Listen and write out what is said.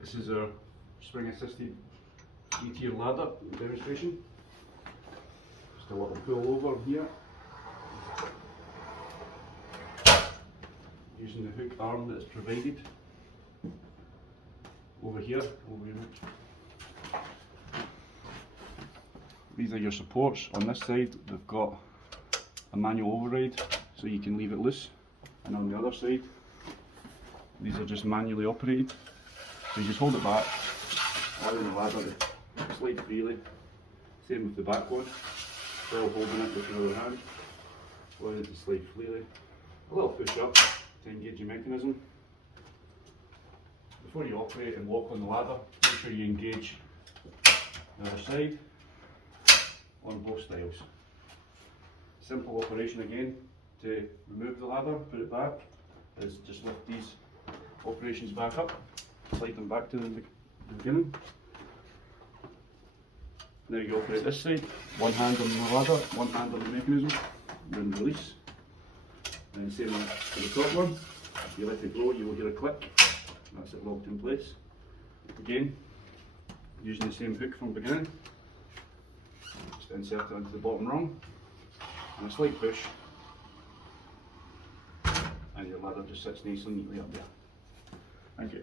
This is our spring assisted 3-tier ladder demonstration. Just a little pull over here. Using the hook arm that is provided. Over here, These are your supports. On this side they've got a manual override so you can leave it loose, and on the other side these are just manually operated. So you just hold it back, allowing the ladder to slide freely. Same with the back one, still holding it with your other hand, allowing it to slide freely. A little push up to engage your mechanism. Before you operate and walk on the ladder, make sure you engage the other side on both styles. Simple operation again. To remove the ladder, put it back, is just lift these operations back up, slide them back to the beginning. Now you operate this side, one hand on the ladder, one hand on the mechanism, then release. And same for the top one. If you let it go, you will hear a click. That's it locked in place. Again, using the same hook from the beginning, just insert it into the bottom rung, and a slight push, and your ladder just sits nice and neatly up there. Thank you.